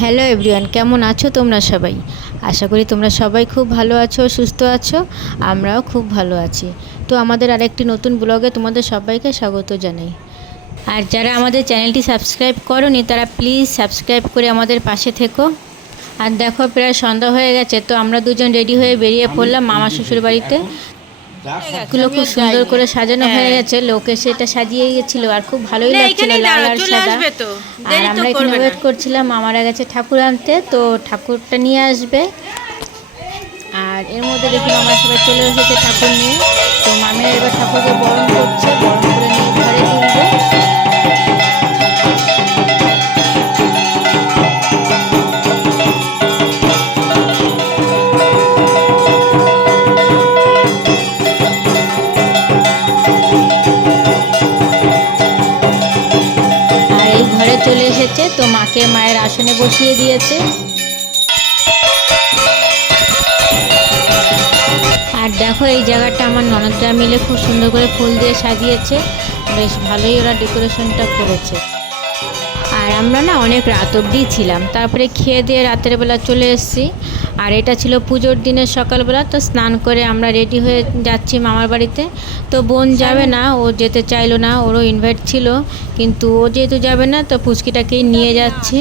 Hello everyone, কেমন আছো তোমরা সবাই? আশা করি তোমরা সবাই খুব ভালো আছো, সুস্থ আছো। আমরাও খুব ভালো আছি। তো আমাদের আরেকটি নতুন ব্লগে তোমাদের সবাইকে স্বাগত জানাই। আর যারা আমাদের চ্যানেলটি সাবস্ক্রাইব করোনি তারা প্লিজ সাবস্ক্রাইব করে আমাদের পাশে থেকো। আর দেখো প্রায় সন্ধ্যা হয়ে গেছে, তো আমরা দুজন রেডি হয়ে বেরিয়ে পড়লাম মামা শ্বশুর বাড়িতে। এগুলো খুব সুন্দর করে সাজানো হয়ে গেছে, লোক এসে এটা সাজিয়ে গেছিলো আর খুব ভালোই লাগছিল, লাল আর সাদা। আর আমরা এখানে ওয়েট করছিলাম, মামারা গেছে ঠাকুর আনতে, তো ঠাকুরটা নিয়ে আসবে। আর এর মধ্যে দেখি মামার সবাই চলে এসেছে ঠাকুর নিয়ে। তো মামিরা এবার ঠাকুরকে বরণ করছে, বরণ করে নিয়ে ঘরে তুলবে। চলে এসেছে, তো মাকে মায়ের আসনে বসিয়ে দিয়েছে। আর দেখো এই জায়গাটা আমার ননদরা মিলে খুব সুন্দর করে ফুল দিয়ে সাজিয়েছে, বেশ ভালোই ওরা ডেকোরেশনটা করেছে। আর আমরা না অনেক রাত অবধি ছিলাম, তারপরে খেয়ে দিয়ে রাতের বেলা চলে এসেছি। আর এটা ছিল পুজোর দিনের সকালবেলা, তো স্নান করে আমরা রেডি হয়ে যাচ্ছি মামার বাড়িতে। তো বোন যাবে না, ও যেতে চাইলো না, ওরও ইনভাইট ছিল, কিন্তু ও যেহেতু যাবে না তো পুচকিটাকেই নিয়ে যাচ্ছি।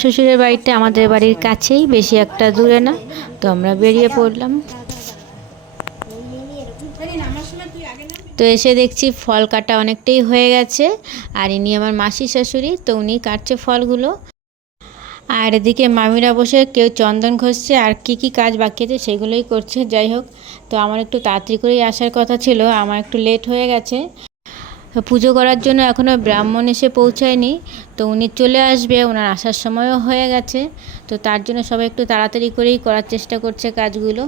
শ্বশুরের বাড়িটা আমাদের বাড়ির কাছেই, বেশি একটা দূরে না, তো আমরা বেরিয়ে পড়লাম। তো এসে দেখছি ফল কাটা অনেকটাই হয়ে গেছে, আর ইনি আমার মাসি শাশুড়ি, তো উনি কাটছে ফলগুলো। আর এদিকে মামিরা বসে কেউ চন্দন ঘষছে, আর কি কাজ বাকি আছে সেগুলোই করছে। যাই হোক, তো আমার একটু তাড়াতাড়ি করেই আসার কথা ছিল, আমার একটু লেট হয়ে গেছে। পুজো করার জন্য এখনও ব্রাহ্মণ এসে পৌঁছায়নি, তো উনি চলে আসবে, ওনার আসার সময়ও হয়ে গেছে। তো তার জন্য সবাই একটু তাড়াতাড়ি করেই করার চেষ্টা করছে কাজগুলো।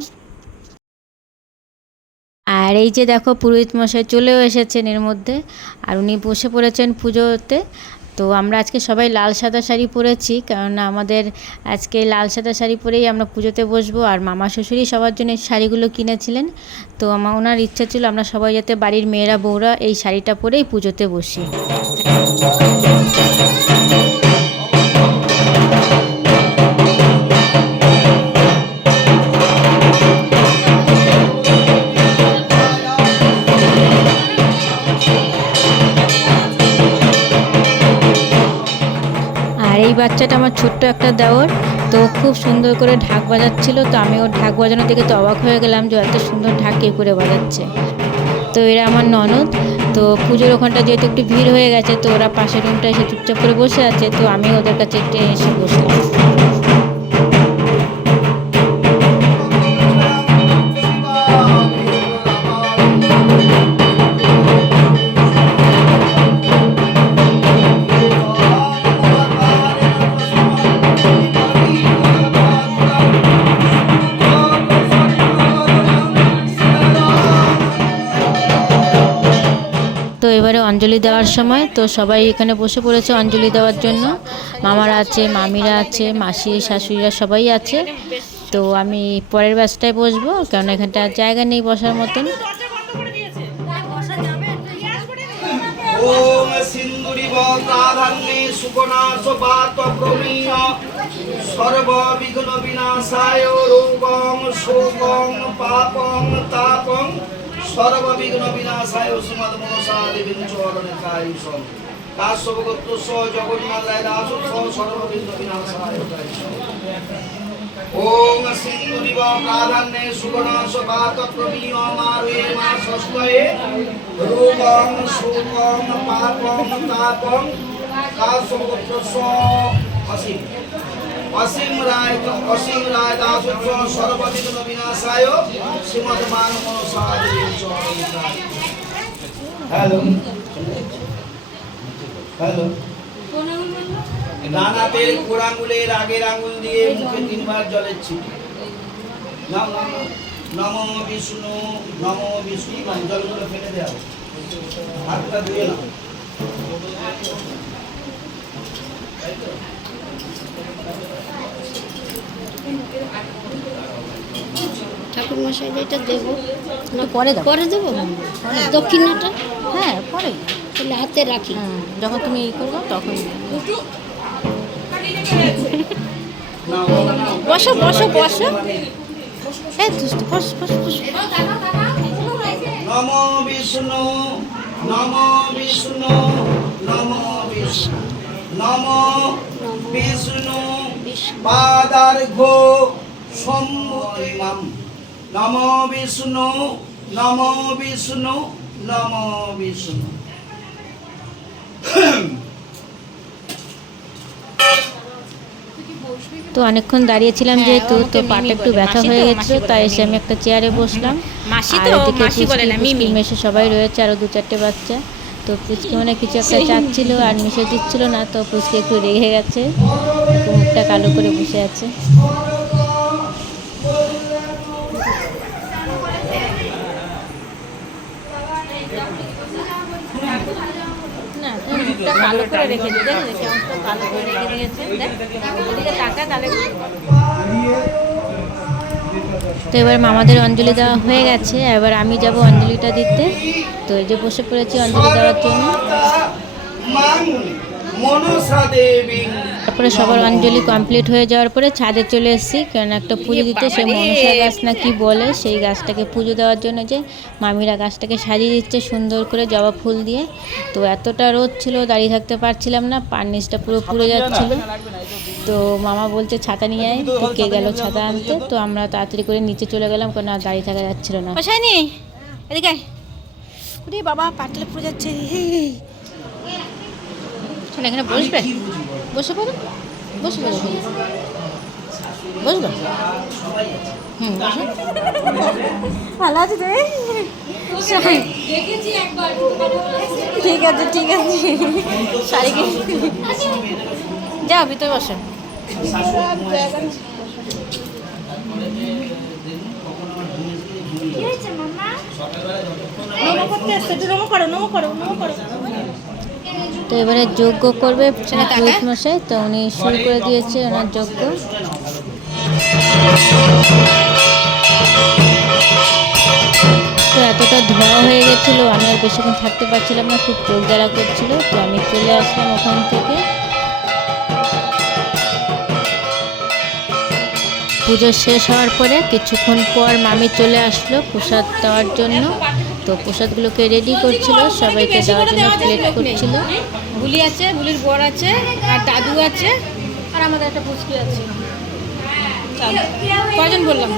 আর এই যে দেখো পুরোহিত মশাই চলেও এসেছেন এর মধ্যে, আর উনি বসে পড়েছেন পুজোতে। তো আমরা আজকে সবাই লাল সাদা শাড়ি পরেছি, কারণ আমাদের আজকে লাল সাদা শাড়ি পরেই আমরা পুজোতে বসবো। আর মামা শ্বশুরই সবার জন্য এই শাড়িগুলো কিনেছিলেন, তো ওনার ইচ্ছা ছিল আমরা সবাই যাতে বাড়ির মেয়েরা বউরা এই শাড়িটা পরেই পুজোতে বসি। আর এই বাচ্চাটা আমার ছোট্ট একটা দেওর, তো খুব সুন্দর করে ঢাক বাজাচ্ছিল, তো আমি ওর ঢাক বাজানো দেখে তো অবাক হয়ে গেলাম যে এত সুন্দর ঢাক কে করে বাজাচ্ছে। তো এরা আমার ননদ। তো পুজোর ওখানটা যেহেতু একটু ভিড় হয়ে গেছে, তো ওরা পাশের রুমটা এসে চুপচাপ করে বসে আছে, তো আমি ওদের কাছে একটু এসে বসলাম। তো এবারে অঞ্জলি দেওয়ার সময়, তো সবাই এখানে বসে পড়েছে অঞ্জলি দেওয়ার জন্য। মামারা আছে, মামিরা আছে, মাসি শাশুড়িরা সবাই আছে। তো আমি পরের ব্যাচটায় বসবো, কারণ এখানটা জায়গা নেই বসার মতন। ওম সিন্দুরি বপ্রাধান্যে সুকনাশ পাত প্রমীয় সর্ব বিঘ্ন বিনাশায় রোগং শোকং পাপং তাপং সর্ব বিঘ্ন বিনাশায় শ্রীমদ মনসা দেবীং চরণকারীশং কাশ্যপগোত্র জগন্নাথায় দাসুৎ সর্ব বিঘ্ন বিনাশায়। ওম সিন্দুরি বপ্রাধান্যে সুকনাশ পাত প্রমীয় মারুয়ে মা ষষ্ঠয়ে রোগং শোকং পাপং তাপং কাশ্যপগোত্র অসীম অসীম রায় দাসুৎ সর্ববিঘ্ন বিনাশায় শ্রীমদ মনসা দেবীং চরণকারীশং। Hello hello. ডানাতে কোড়াঙ্গুলের আগের আঙুল দিয়ে মুখে 3 বার জলের ছিটি। নমো বিষ্ণু নমো বিষ্ণু, জলগুলো ফেলে দেওয়া, হাতটা ধুয়ে নাও। ঠাকুর মশাই এটা দেবো না পরে দেবো দক্ষিণাটা? হ্যাঁ পরে, তাহলে হাতে রাখি, যখন তুমি করবো তখন। বসো বসো বসো, এই দুষ্টু, বস বস বস। নমো বিষ্ণু নমো বিষ্ণু নমো বিষ্ণু নমো বিষ্ণু পাদার্ঘ সম্মতিমাম নমো বিষ্ণু নমো বিষ্ণু নমো বিষ্ণু। তো অনেকক্ষণ দাঁড়িয়েছিলাম যেহেতু, তো পাটা একটু ব্যথা হয়ে গেছিলো, তাই এসে আমি একটা চেয়ারে বসলাম। আর এদিকে পুচকি মেশে সবাই রয়েছে, আরও 2-4টে বাচ্চা। তো পুচকি মানে কিছু একটা চাচ্ছিল আর মিশে দিচ্ছিল না, তো পুচকি একটু রেগে গেছে, মুখটা কালো করে বসে আছে। না, তুমি মুখটা কালো করে রেখে দিই, দেখ কেমন কালো করে রেখে দিয়েছে, দেখ এদিকে তাকা তাহলে। তো এবার মামাদের অঞ্জলি দেওয়া হয়ে গেছে, এবার আমি যাব অঞ্জলিটা দিতে। তো এই যে বসে পড়েছি অঞ্জলি দেওয়ার জন্য। তারপরে সবার অঞ্জলি কমপ্লিট হয়ে যাওয়ার পরে ছাদে চলে এসেছি, কারণ একটা পুজো দিতে, সে মনসা গাছ না কি বলে, সেই গাছটাকে পুজো দেওয়ার জন্য যে মামিরা গাছটাকে সাজিয়ে দিচ্ছে সুন্দর করে জবা ফুল দিয়ে। তো এতটা রোদ ছিল, দাঁড়িয়ে থাকতে পারছিলাম না, পার নিচটা পুরো পুড়ে যাচ্ছিল। তো মামা বলছে ছাতা নিয়ে আয়, কে গেল ছাতা আনতে। তো আমরা তাড়াতাড়ি করে নিচে চলে গেলাম, কারণ আর দাঁড়িয়ে থাকা যাচ্ছিল না। বসায়নি এদিকে, ওরে বাবা পাটলে পুড়ে যাচ্ছে। এখানে বসবে, বসে পড়ো, বসে পড়ো, বসবো। বসো, ভালো আছে তুমি? ঠিক আছে ঠিক আছে, শাড়ি যাও ভিতরে বসো। তো এবারে যজ্ঞ করবে পুরোহিত মশাই, তো উনি শুরু করে দিয়েছে ওনার যজ্ঞ। তো এতটা ধোঁয়া হয়ে গেছিলো, আমি আর বেশিক্ষণ থাকতে পারছিলাম না, খুব চোখ জ্বালা করছিল। তো আমি চলে আসলাম ওখান থেকে। পুজো শেষ হওয়ার পরে কিছুক্ষণ পর মামি চলে আসলো প্রসাদ দেওয়ার জন্য। তো প্রসাদগুলোকে রেডি করছিল, সবাইকে দেওয়ার জন্য প্লেট করছিল। বুলি আছে, বুলির বর আছে, আর দাদু আছে, আর আমাদের একটা পুচকি আছে। কয়জন বললাম?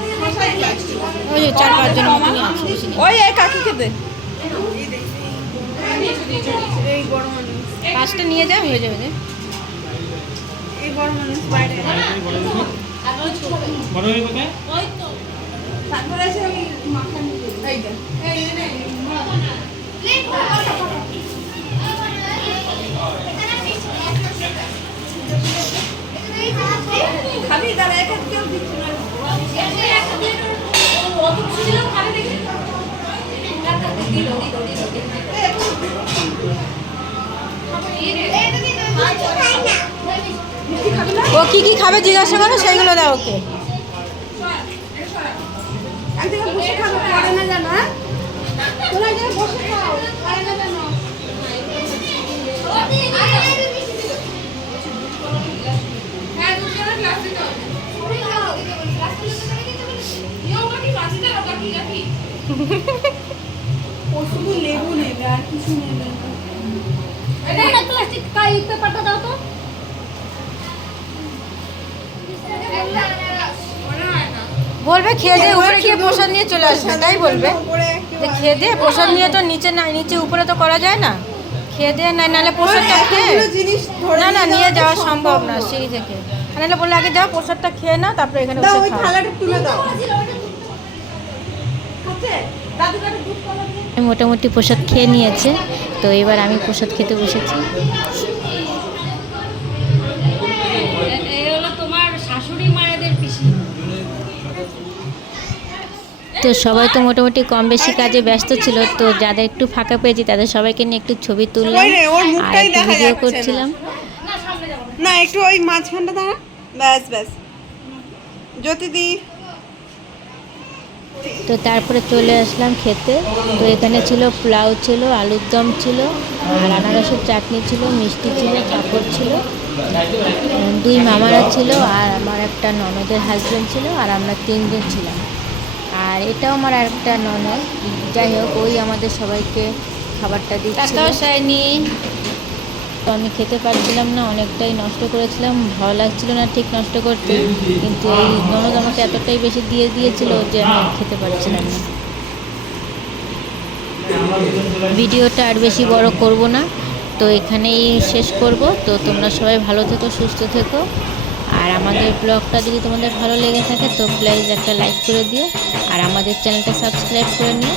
ওই 4-5 জন মতনই আছে। ওই কাকি খেতে পাঁচটা নিয়ে যা, হয়ে যাবে। এই বড় মানুষ বাইরে বড় হয়ে কোথায়? ওই তো তারপরে এসে ওই মাখা নিয়ে এইটা এই নে খাবি দাঁড়া একটা কেউ দিচ্ছে না ও তো ছিল খাবে দেখি ও কি কি খাবে জিজ্ঞাসা করো, সেইগুলো দাও ওকে। বসে খাবে পড়ে না জানো, তোরা যে বসে খাও পড়ে না জানো। হ্যাঁ দুজনে ক্লাসে যাও পড়ে খাও ইও বাকি বাসে যাও বাকি রাখি ও শুধু লেবু নেবে আর কিছু নেবে না। এটা প্লাস্টিক কাই পেপারটা দাও তো। বলবে খেয়ে দিয়ে উপরে গিয়ে প্রসাদ নিয়ে চলে আসবে, তাই বলবে যে খেয়ে দিয়ে প্রসাদ নিয়ে তো নিচে না, নিচে উপরে তো করা যায় না। খেয়ে দিয়ে নাই, নাহলে প্রসাদটা খেয়ে না না নিয়ে যাওয়া সম্ভব না সিঁড়ি থেকে। নাহলে বললে আগে যাও প্রসাদটা খেয়ে নাও, তারপরে এখানে বসে খাও। আমি মোটামুটি প্রসাদ খেয়ে নিয়েছে, তো এবার আমি প্রসাদ খেতে বসেছি। তো সবাই তো মোটামুটি কম বেশি কাজে ব্যস্ত ছিল, তো যাদের একটু ফাঁকা পেয়েছি তাদের সবাইকে নিয়ে একটু ছবি তুললাম আর একটু ভিডিও করছিলাম। না একটু ওই মাঝখানটা দাঁড়া, ব্যাস ব্যাস জ্যোতিদি। তো তারপরে চলে আসলাম খেতে। তো এখানে ছিল পোলাও, ছিল আলুর দম, ছিল আর আনারসের চাটনি, ছিল মিষ্টি, ছিল পাঁপড় ছিল। দুই মামারা ছিল আর আমার একটা ননদের হাজব্যান্ড ছিল আর আমরা 3 জন ছিলাম। আর এটাও আমার আরেকটা ননদ। যাই হোক, ওই আমাদের সবাইকে খাবারটা দিচ্ছিল। তো আমি খেতে পারছিলাম না, অনেকটাই নষ্ট করেছিলাম, ভালো লাগছিল না ঠিক নষ্ট করতে, কিন্তু এই ননদ আমাকে এতটাই বেশি দিয়ে দিয়েছিল যে আমি খেতে পারছিলাম না। ভিডিওটা আর বেশি বড় করব না, তো এখানেই শেষ করব। তো তোমরা সবাই ভালো থেকো, সুস্থ থেকো। আর আমাদের ব্লগটা যদি তোমাদের ভালো লেগে থাকে তো প্লিজ একটা লাইক করে দিও আর আমাদের চ্যানেলটা সাবস্ক্রাইব করে নিও।